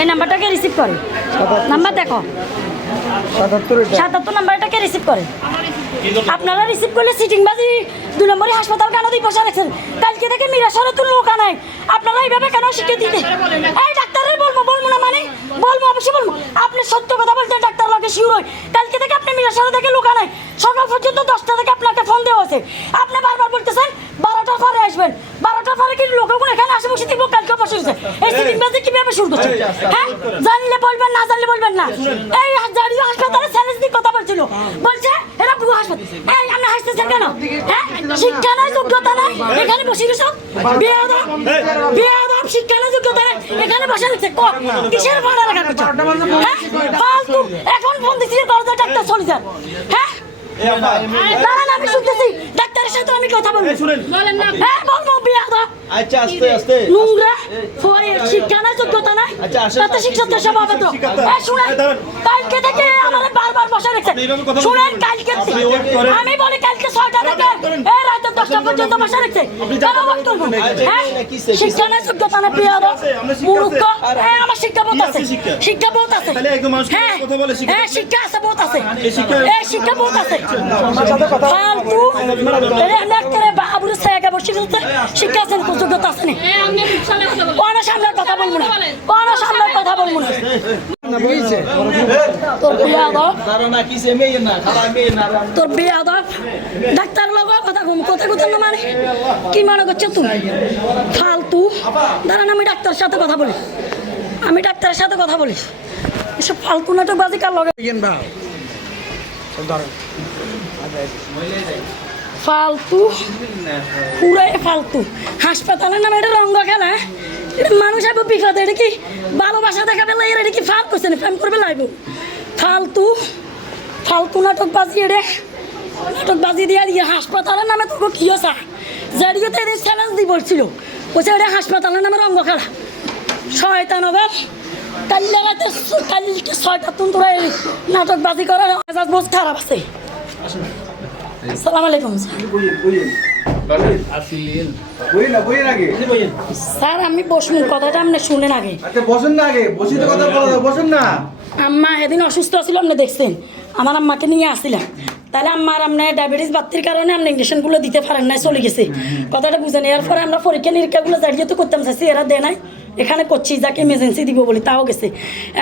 এই নাম্বারটাকে রিসিভ করে। নাম্বার দেখো 77 নাম্বারটাকে রিসিভ করে। আপনারা রিসিভ করলে সিটিংবাজি 2 নম্বরে হাসপাতাল কেন দিয়ে বসে রাখছেন? কালকে থেকে মিরাসরে তো লোক আনায়, আপনারা এইভাবে কেন শিখে দিতে? এই ডাক্তারের বলবো না মানে বলবো, অবশ্যই বলবো। আপনি সত্য কথা বলতে ডাক্তার লাগে শিওর হয়। কালকে থেকে আপনি মিরাসরে থেকে লোক আনায়, সকাল পর্যন্ত 10টা থেকে আপনাকে ফোন দেওয়া হয়েছে। আপনি বারবার বলতেছেন 12টার পরে আসবেন, 12টার পরে কি লোকগুলো এখানে আসে বসে দেখবো? কালকে বসে রয়েছে। এই সিটিংবাজি কিভাবে শুরু করছে? হ্যাঁ, জানলে বলবেন, না জানলে বলবেন না। এই জারিও হাসপাতালে স্যালেন্স দিয়ে কথা বলছিল, বলছে এরা পুরো হাসপাতাল। এই আপনি হাসতেছেন কেন? হ্যাঁ, শিক্ষা নাই, যোগ্যতা নাই, এখানে বসে গেছো। বেয়াদব শিক্ষা নাই, যোগ্যতা নাই, এখানে বসে রয়েছে। কিসের ভাড়া লাগা করছো? হ্যাঁ, ফালতু। এখন ফোন দিচ্ছি দরজা ডাক্তার চলে যান। হ্যাঁ, দাঁড়ান, আমি শুনতেছি, ডাক্তারের সাথে আমি কথা বলবো। হ্যাঁ, বলবো বেয়াদব। আচ্ছা, আস্তে আস্তে নোংরা ফরে শিক্ষা নাই, যোগ্যতা নাই, তাতে শিক্ষাতে সব হবে তো। শুনেন, কালকে থেকে আমাদের বারবার বসে রেখেছে। শুনেন, কালকে আমি বলি কালকে 6টা থেকে এই রাত 10টা পর্যন্ত বসে রেখেছে। কেন বলতো? হ্যাঁ, শিক্ষা নাই, যোগ্যতা নাই, বেয়াদব, মূর্খ। হ্যাঁ, আমার শিক্ষা বহুত আছে, শিক্ষা বহুত আছে। হ্যাঁ, হ্যাঁ, শিক্ষা আছে, বহুত আছে। এই শিক্ষা বহুত আছে। ফালতু ডাক্তারে বাবুর সাইকে বসে রয়েছে, শিক্ষা আছে, যোগ্যতা আছে না। কোন সামনে কথা বলবো না, কোন সামনে কথা বলবো না। তোর বেয়াদব ডাক্তার লোক কথা কম, কথা না মানে কি মনে করছো তুমি? ফালতু। দাঁড়ান, আমি ডাক্তারের সাথে কথা বলি, আমি ডাক্তারের সাথে কথা বলি। এসব ফালতু নাটক বাজি কার লগে? ফালতু, পুরাই ফালতু। হাসপাতালের নামে এটা রঙ্গ খেলা, এটা মানুষ আইব বিপদে। এটা কি ভালোবাসা দেখাবে? এটা কি ফাল করছে না? প্রেম করবে লাইব? ফালতু, ফালতু নাটক বাজি। এটা নাটক বাজি দিয়ে হাসপাতালের নামে তোকে কি হসা? যারিও তো এদের চ্যালেঞ্জ দিয়ে বলছিল, বলছে এটা হাসপাতালের নামে রঙ্গ খেলা। শয়তান হবে। কালকে রাতে কালকে 6টা তোরা নাটক বাজি করার মেজাজ বহুত খারাপ আছে। আসসালামু আলাইকুম স্যার। আমি বসুন, কথাটা আপনি শুনেন আগে। বসেন না, আগে বসিতে কথা বলো, বসেন না। আম্মা সেদিন অসুস্থ ছিল, আপনি দেখছেন। আমার আম্মাকে নিয়ে আসছিলাম, তাহলে আমার আপনার ডায়াবেটিস বাড়তির কারণে আপনি ইঞ্জেকশনগুলো দিতে পারেন নাই, চলে গেছে। কথাটা বুঝেন। এরপরে আমরা পরীক্ষা নিরীক্ষাগুলো দাঁড়িয়ে তো করতাম চাইছি, এরা দেয় নাই। এখানে করছি যাকে এমার্জেন্সি দিব বলি, তাও গেছে।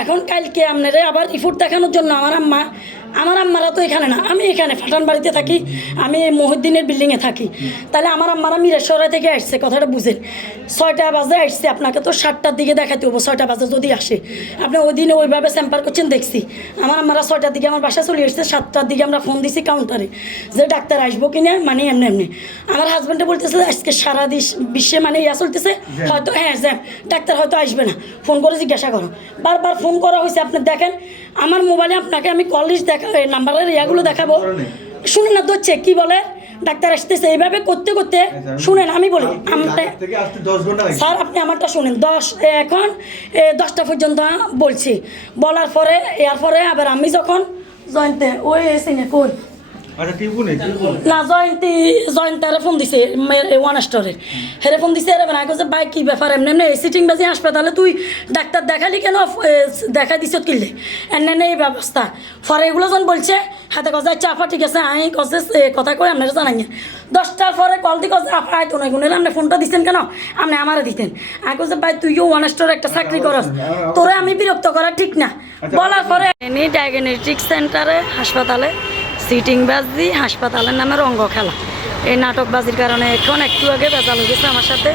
এখন কালকে আপনারা আবার রিপোর্ট দেখানোর জন্য আমার আম্মারা তো এখানে না, আমি এখানে ফাটান বাড়িতে থাকি, আমি মহিউদ্দিনের বিল্ডিংয়ে থাকি। তাহলে আমার আম্মারা মিরেশ্বরা থেকে আসছে, কথাটা বুঝেন। 6টা বাজে আসছে, আপনাকে তো 7টার দিকে দেখাতে হবো। 6টা বাজে যদি আসে, আপনি ওই দিনে ওইভাবে স্যাম্পার করছেন দেখছি। আমার আম্মারা 6টার দিকে আমার বাসায় চলে এসছে, 7টার দিকে আমরা ফোন দিছি কাউন্টারে যে ডাক্তার আসবো কিনা, মানে এমনি। আমার হাজব্যান্ডে বলতেছে আজকে সারা বিশ্বে মানে ইয়া চলতেছে, হয়তো হ্যাঁ জ্যাম, ডাক্তার হয়তো আসবে না। ফোন করে জিজ্ঞাসা করো, বারবার ফোন করা হয়েছে। আপনি দেখেন আমার মোবাইলে, আপনাকে আমি কল লিস্ট নাম্বারের ইয়াগুলো দেখাবো। শুনেন না, ধরছে কি বলে ডাক্তার আসতেছে। এইভাবে করতে করতে শুনেন, আমি বলি স্যার আপনি আমারটা শুনেন। এখন 10টা পর্যন্ত বলছি, বলার পরে এরপরে আবার আমি যখন জয়ন্তে ওই সিনে কই না জয়ন্তারে ফোন দিছে, ওয়ান স্টোরের হেরে ফোন দিছে। এবার আগে যে ভাই কী ব্যাপার এমনি এই সিটিং বাজি হাসপাতালে তুই ডাক্তার দেখালি কেন, দেখা দিছ কিনলে এমনি এই ব্যবস্থা। পরে এগুলো যখন বলছে হাতে কজা চাপা, ঠিক আছে আমি কজে কথা কই আপনারা জানাই। 10টার পরে কল দিয়ে কজে আপা আয়তো নয় গুণের আপনি ফোনটা দিচ্ছেন কেন, আপনি আমারে দিতেন। আগে যে ভাই তুইও ওয়ান স্টোরে একটা চাকরি করস, তোরে আমি বিরক্ত করা ঠিক না। বলার পরে ডায়াগনস্টিক সেন্টারে হাসপাতালে সিটিংবাজি, হাসপাতালের নামে রঙ্গ খেলা, এই নাটকবাজির কারণে এখন একটু আগে বেজাল হয়ে গেছে আমার সাথে।